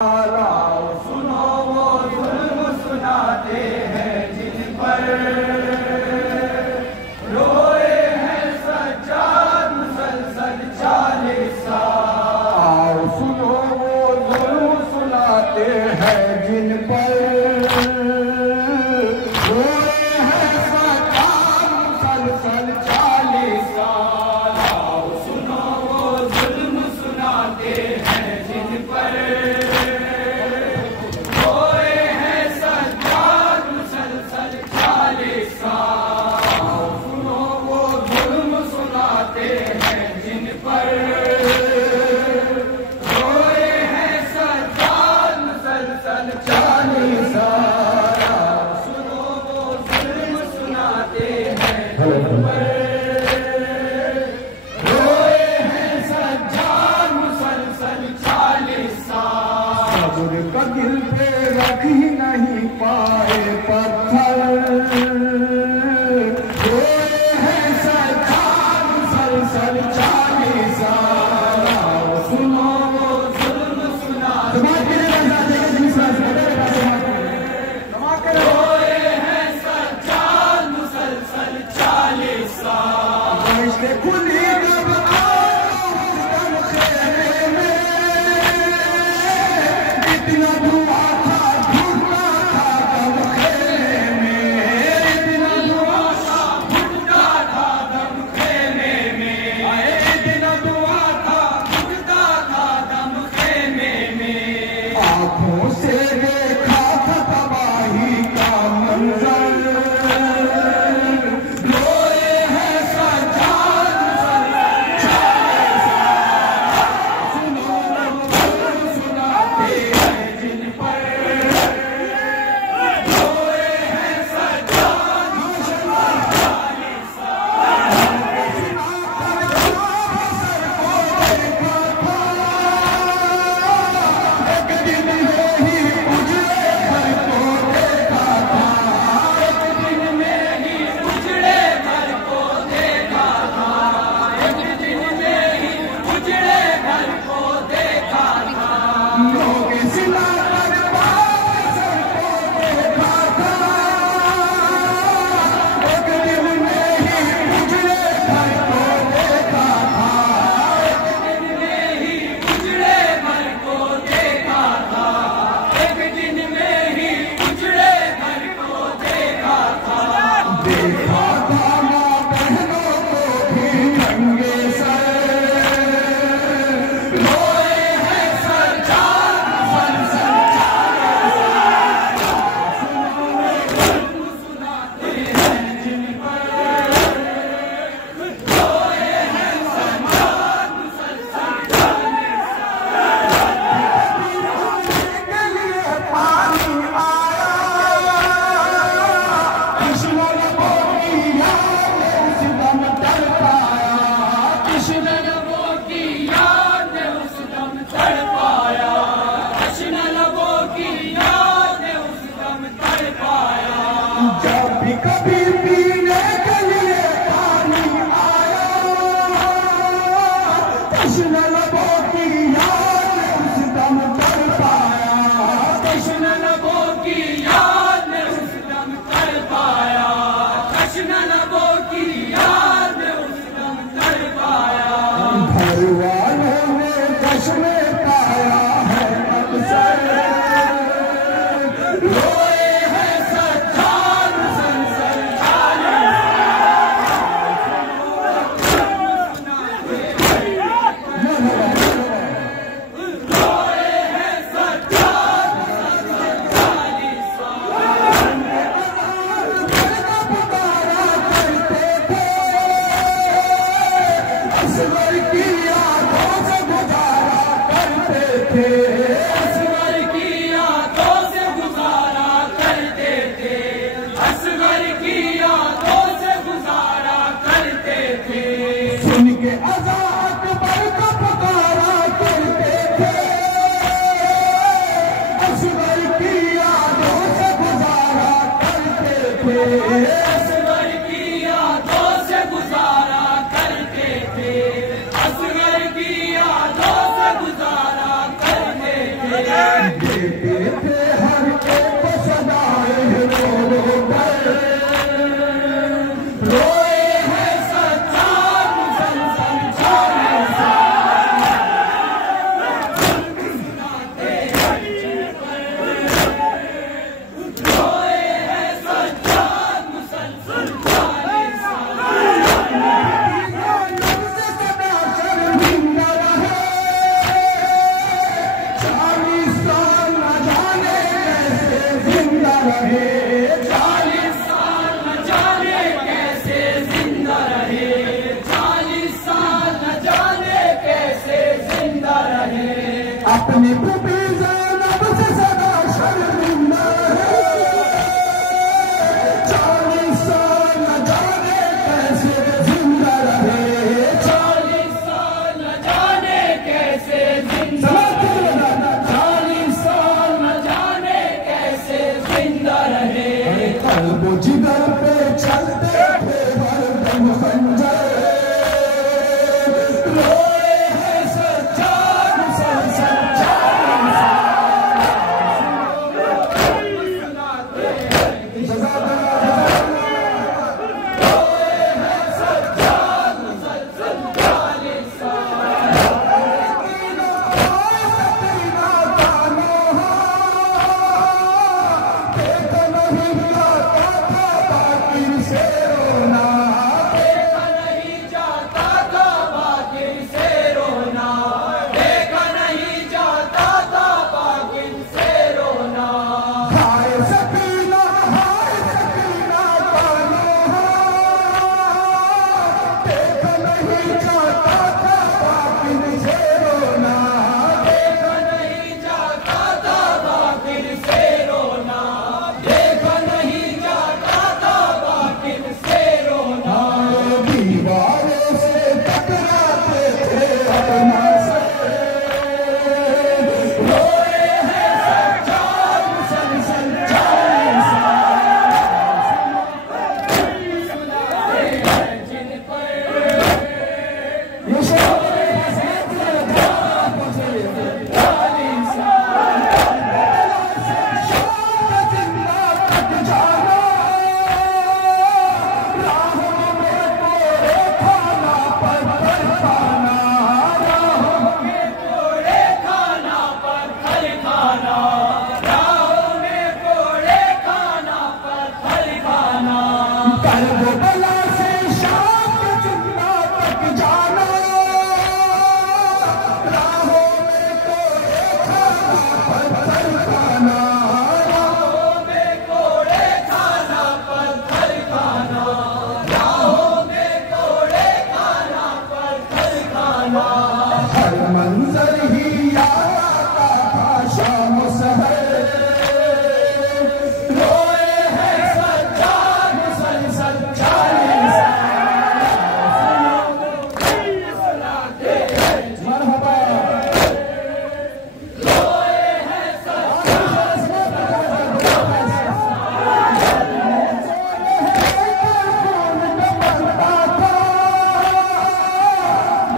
सुनो वो जुल्म सुनाते हैं जिन पर रोए हैं सज्जाद मुसलसल 40 साल। सुनो वो जुल्म सुनाते हैं जिन पर रोए हैं सज्जाद मुसलसल 40 साल। सुनो वो जुल्म सुनाते हैं जिन पर का दिल पे रख ही नहीं पाए पत्थर रोए हैं सज्जाद मुसलसल 40 साल। सुनो वो जुल्म सुनाते रोए हैं सज्जाद मुसलसल 40 साल। खुली इतना धुआं था घुटता था दम खेमे में, इतना धुआं था घुटता था दम खेमे में, इतना धुआं था घुटता था दम खेमे में। आँखों से देखा था तबाही का मंजर रोए हैं सज्जाद मुसलसल 40 साल। सुनो सुनाते जब भी कभी पीने के लिए पानी आया, तश्न लबों की याद ने उस दम कर पाया, तश्न लबों की याद ने उस दम कर पाया, तश्न लबों की याद ने उस दम कर पाया। घर वालों ने जश्न पाया है अक्सर असगर की यादों से गुजारा करते थे, असगर की यादों से गुजारा करते थे। देते थे हर एक सदाए रो रो कर रोए हैं सज्जाद मुसलसल 40 साल सुनाते रोए हैं सज्जाद मुसलसल 40 साल सदा शर्मिंदा रहे 40 साल न जाने कैसे जिंदा रहे 40 साल न जाने कैसे जिंदा रहे 40 साल न जाने कैसे जिंदा रहे अपनी पुपी ज़ैनब से सदा शर्मिंदा है 40 साल न जाने कैसे जिंदा रहे 40 साल न जाने कैसे जिंदा रहे 40 साल न जाने कैसे जिंदा रहे कल्ब जिगर पे चलते थे हरदम खंजर रोए हैं सज्जाद मुसलसल 40 दीवारों से टकराते थे अपना सर रोए हैं सज्जाद मुसलसल 40 करबला से शाम के जिन्ना तक जाना राहों में कोड़े खाना पत्थर खाना राहों में कोड़े खाना पत्थर खाना राहों में कोड़े खाना पत्थर खाना हर मंजर ही याद आता था शाम सहर रोए हैं सज्जाद मुसलसल 40 मरहबा रोए हैं सज्जाद खून टपकता था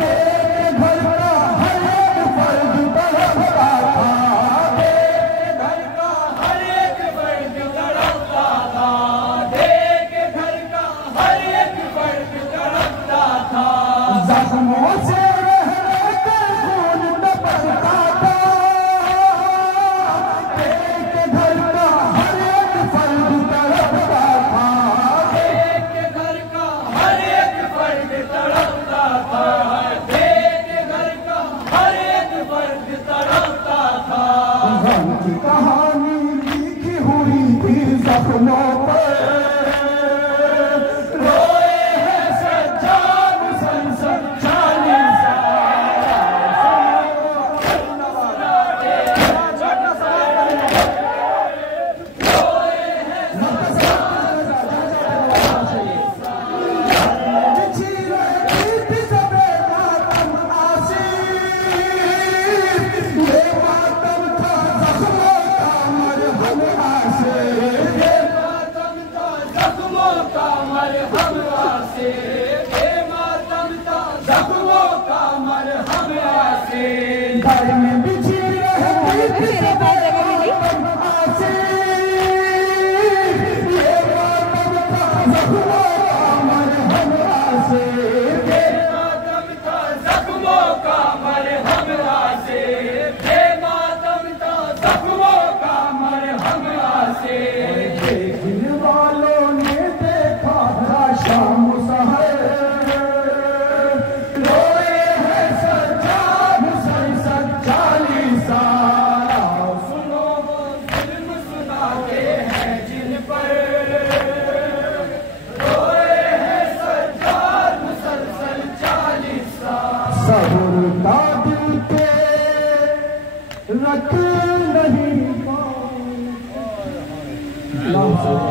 देख घर का हर एक फर्द तड़पता था देख घर का हर एक फर्द तड़पता था देख घर का हर एक फर्द तड़पता था जख्मों से रह कर खून टपकता था देख घर का हर एक फर्द तड़पता था देख घर का हर एक फर्द तड़पता था देख घर का हर एक फर्द तड़पता था गम की कहानी लिखी हुई थी जख्मों पर रोए हैं सज्जाद मुसलसल 40 मातम था जख्मों का मरहम हासिल रख नहीं